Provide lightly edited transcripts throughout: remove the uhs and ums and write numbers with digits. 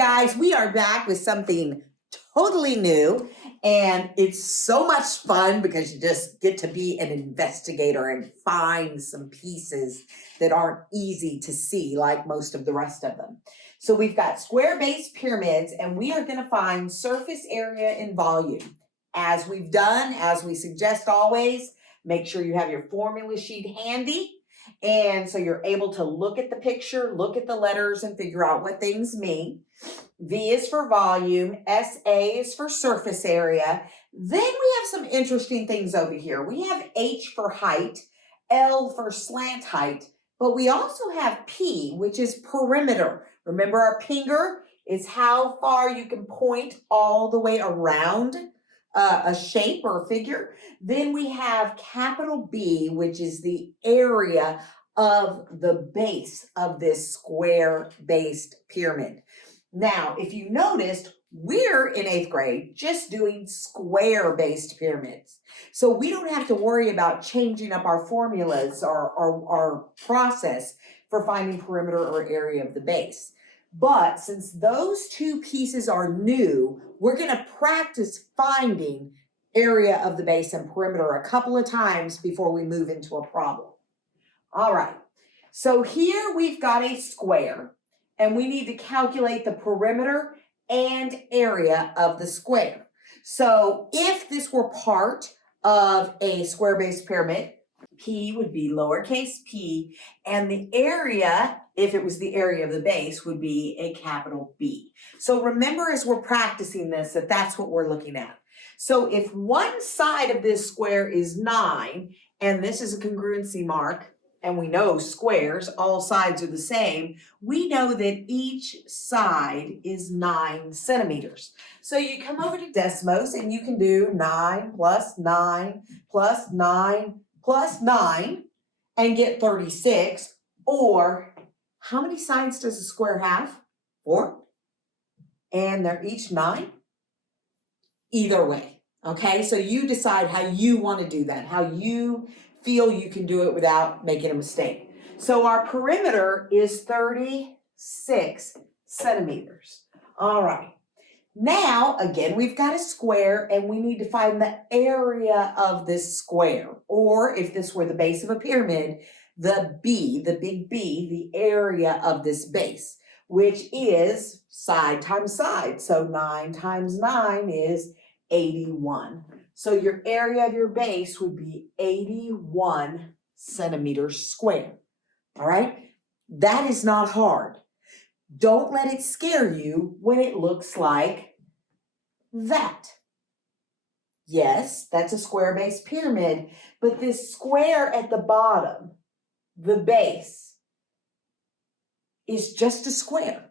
guys, we are back with something totally new, and it's so much fun because you just get to be an investigator and find some pieces that aren't easy to see like most of the rest of them. So we've got square-based pyramids, and we are going to find surface area and volume. As we've done, as we suggest always, make sure you have your formula sheet handy. And so you're able to look at the picture, look at the letters, and figure out what things mean. V is for volume, SA is for surface area. Then we have some interesting things over here. We have H for height, L for slant height, but we also have P, which is perimeter. Remember, our finger is how far you can point all the way around a shape or a figure. Then we have capital B, which is the area of the base of this square-based pyramid. Now, if you noticed, we're in 8th grade just doing square-based pyramids. So we don't have to worry about changing up our formulas or our process for finding perimeter or area of the base. But since those two pieces are new, we're going to practice finding area of the base and perimeter a couple of times before we move into a problem. All right, so here we've got a square, and we need to calculate the perimeter and area of the square. So if this were part of a square-based pyramid, P would be lowercase p, and the area, if it was the area of the base, would be a capital B. So remember, as we're practicing this, that's what we're looking at. So if one side of this square is 9, and this is a congruency mark, and we know squares, all sides are the same, we know that each side is 9 centimeters. So you come over to Desmos, and you can do 9 plus 9 plus 9 plus 9 and get 36, or how many sides does a square have? 4. And they're each 9? Either way, okay? So you decide how you want to do that, how you feel you can do it without making a mistake. So our perimeter is 36 centimeters. All right. Now, again, we've got a square, and we need to find the area of this square. Or if this were the base of a pyramid, the B, the big B, the area of this base, which is side times side. So 9 times 9 is 81. So your area of your base would be 81 centimeters square. All right? That is not hard. Don't let it scare you when it looks like that. Yes, that's a square-based pyramid, but this square at the bottom, the base, is just a square.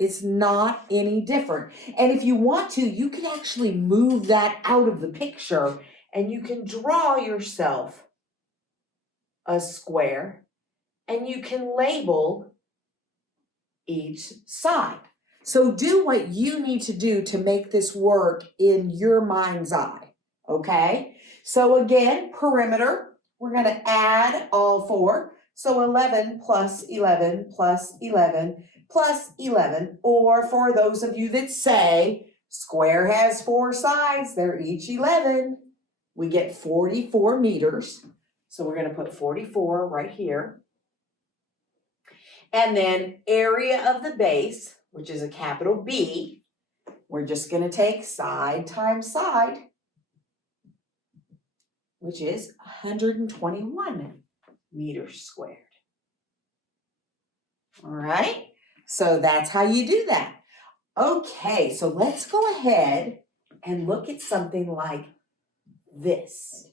It's not any different. And if you want to, you can actually move that out of the picture, and you can draw yourself a square, and you can label each side. So do what you need to do to make this work in your mind's eye, okay? So again, perimeter, we're going to add all 4. So 11 plus 11 plus 11 plus 11, or for those of you that say square has 4 sides, they're each 11, we get 44 meters. So we're going to put 44 right here. And then area of the base, which is a capital B, we're just going to take side times side, which is 121 meters squared. All right, so that's how you do that. Okay, so let's go ahead and look at something like this.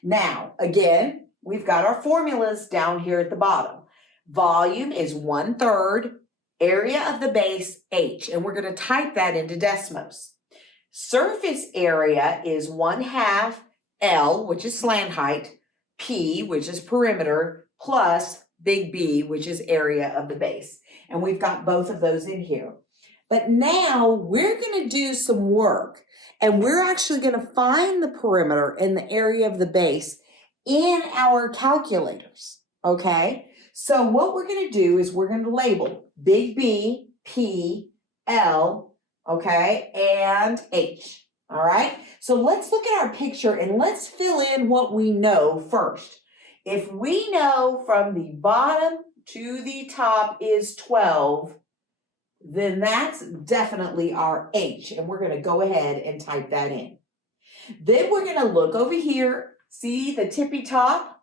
Now, again, we've got our formulas down here at the bottom. Volume is 1/3, area of the base, H, and we're going to type that into Desmos. Surface area is 1/2 L, which is slant height, P, which is perimeter, plus big B, which is area of the base. And we've got both of those in here. But now we're going to do some work, and we're actually going to find the perimeter and the area of the base in our calculators, okay? So what we're going to do is we're going to label big B, P, L, okay, and H, all right? So let's look at our picture and let's fill in what we know first. If we know from the bottom to the top is 12, then that's definitely our H, and we're gonna go ahead and type that in. Then we're gonna look over here, see the tippy top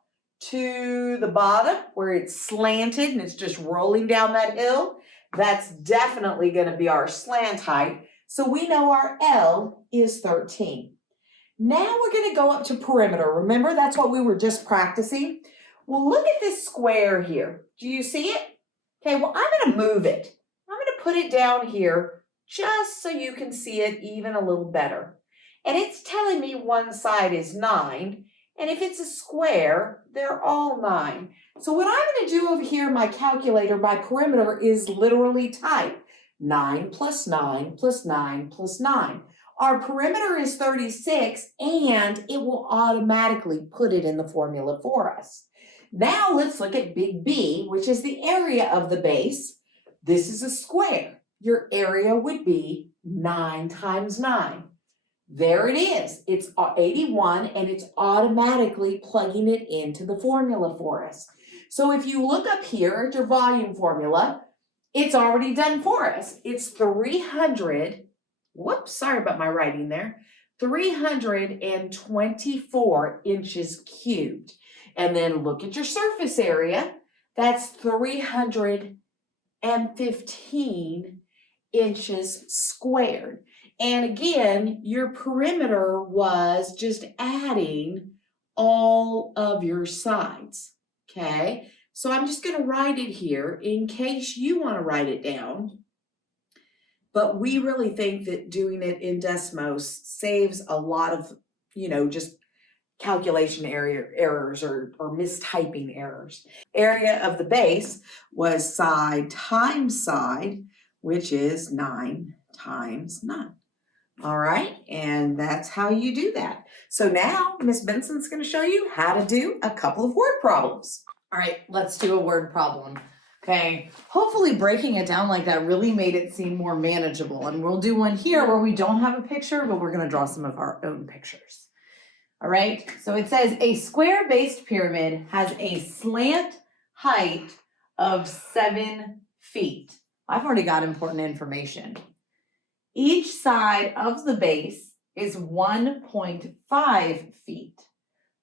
to the bottom where it's slanted and it's just rolling down that hill. That's definitely gonna be our slant height. So we know our L is 13. Now we're gonna go up to perimeter. Remember, that's what we were just practicing? Well, look at this square here. Do you see it? Okay, well, I'm gonna move it. I'm gonna put it down here just so you can see it even a little better. And it's telling me one side is 9. And if it's a square, they're all 9. So what I'm going to do over here in my calculator by perimeter is literally type 9 plus 9 plus 9 plus 9. Our perimeter is 36, and it will automatically put it in the formula for us. Now let's look at big B, which is the area of the base. This is a square. Your area would be 9 times 9. There it is. It's 81, and it's automatically plugging it into the formula for us. So if you look up here at your volume formula, it's already done for us. It's 300, whoops, sorry about my writing there, 324 inches cubed. And then look at your surface area. That's 315 inches squared. And again, your perimeter was just adding all of your sides, okay? So I'm just gonna write it here in case you wanna write it down. But we really think that doing it in Desmos saves a lot of, just calculation errors or mistyping errors. Area of the base was side times side, which is 9 times 9. All right, and that's how you do that. So now Miss Benson's going to show you how to do a couple of word problems. All right, let's do a word problem. Okay, hopefully breaking it down like that really made it seem more manageable. And we'll do one here where we don't have a picture, but we're going to draw some of our own pictures. All right, so it says a square-based pyramid has a slant height of 7 feet. I've already got important information. Each side of the base is 1.5 feet.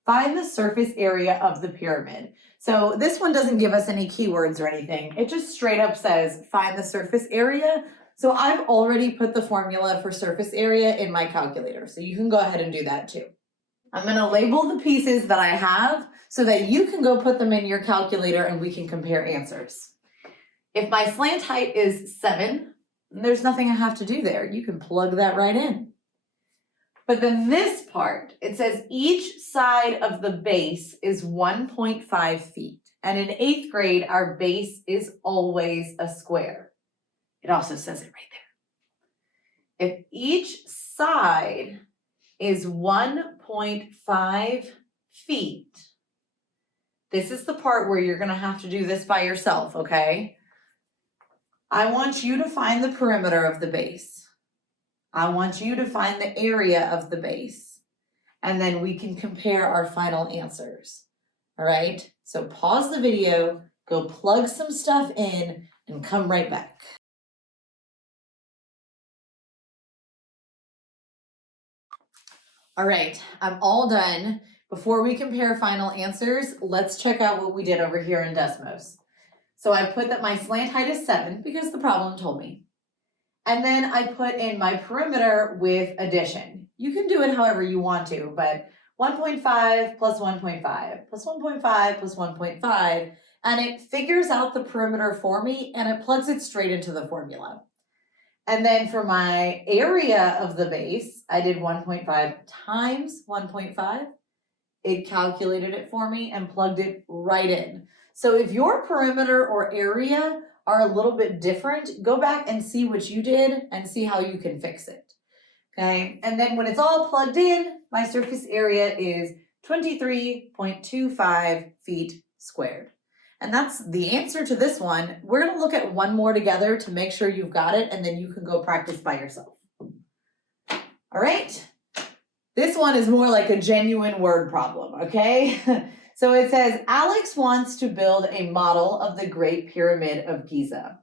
Find the surface area of the pyramid. So this one doesn't give us any keywords or anything. It just straight up says, find the surface area. So I've already put the formula for surface area in my calculator. So you can go ahead and do that too. I'm gonna label the pieces that I have so that you can go put them in your calculator and we can compare answers. If my slant height is 7, there's nothing I have to do there. You can plug that right in. But then this part, it says each side of the base is 1.5 feet. And in 8th grade, our base is always a square. It also says it right there. If each side is 1.5 feet, this is the part where you're going to have to do this by yourself, okay? I want you to find the perimeter of the base. I want you to find the area of the base. And then we can compare our final answers. All right? So pause the video, go plug some stuff in, and come right back. All right, I'm all done. Before we compare final answers, let's check out what we did over here in Desmos. So I put that my slant height is 7 because the problem told me. And then I put in my perimeter with addition. You can do it however you want to, but 1.5 plus 1.5 plus 1.5 plus 1.5, and it figures out the perimeter for me and it plugs it straight into the formula. And then for my area of the base, I did 1.5 times 1.5. It calculated it for me and plugged it right in. So if your perimeter or area are a little bit different, go back and see what you did and see how you can fix it. Okay, and then when it's all plugged in, my surface area is 23.25 feet squared. And that's the answer to this one. We're gonna look at one more together to make sure you've got it, and then you can go practice by yourself. All right, this one is more like a genuine word problem, okay? So it says, Alex wants to build a model of the Great Pyramid of Giza.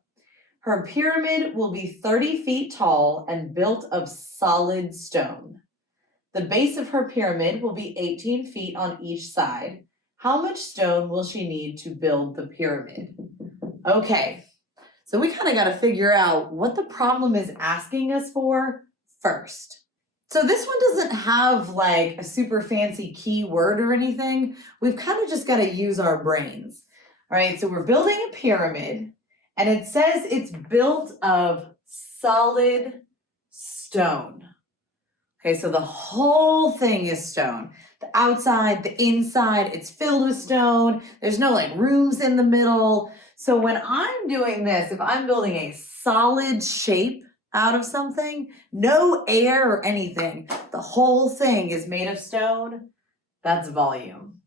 Her pyramid will be 30 feet tall and built of solid stone. The base of her pyramid will be 18 feet on each side. How much stone will she need to build the pyramid? Okay, so we kind of got to figure out what the problem is asking us for first. So this one doesn't have like a super fancy keyword or anything. We've kind of just got to use our brains. All right, so we're building a pyramid and it says it's built of solid stone. Okay, so the whole thing is stone. The outside, the inside, it's filled with stone. There's no like rooms in the middle. So when I'm doing this, if I'm building a solid shape out of something, no air or anything, the whole thing is made of stone, that's volume.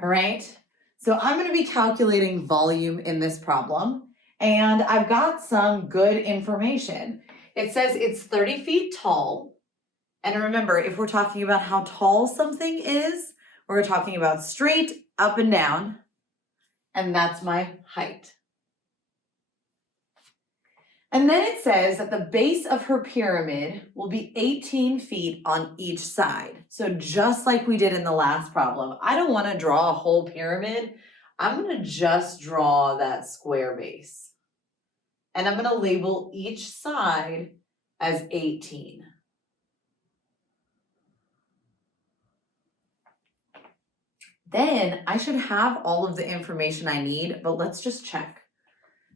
All right, so I'm going to be calculating volume in this problem, and I've got some good information. It says it's 30 feet tall, and remember, if we're talking about how tall something is, we're talking about straight up and down, and that's my height. And then it says that the base of her pyramid will be 18 feet on each side. So just like we did in the last problem, I don't want to draw a whole pyramid. I'm going to just draw that square base. And I'm going to label each side as 18. Then I should have all of the information I need, but let's just check.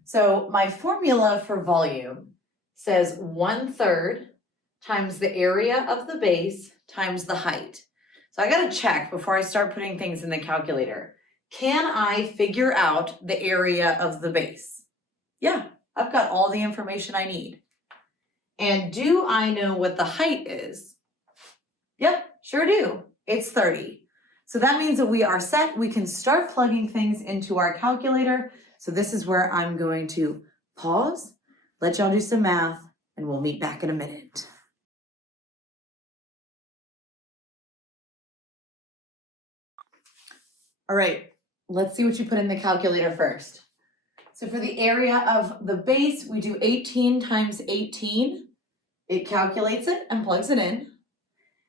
So my formula for volume says 1/3 times the area of the base times the height. So I got to check before I start putting things in the calculator. Can I figure out the area of the base? Yeah, I've got all the information I need. And do I know what the height is? Yep, sure do. It's 30. So that means that we are set. We can start plugging things into our calculator. So this is where I'm going to pause, let y'all do some math, and we'll meet back in a minute. All right, let's see what you put in the calculator first. So for the area of the base, we do 18 times 18. It calculates it and plugs it in.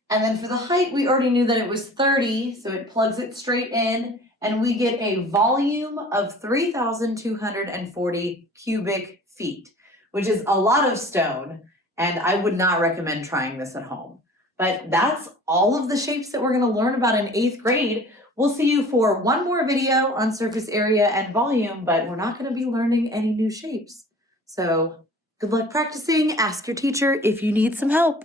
And then for the height, we already knew that it was 30, so it plugs it straight in, and we get a volume of 3,240 cubic feet, which is a lot of stone, and I would not recommend trying this at home. But that's all of the shapes that we're going to learn about in 8th grade. We'll see you for one more video on surface area and volume, but we're not going to be learning any new shapes. So good luck practicing. Ask your teacher if you need some help.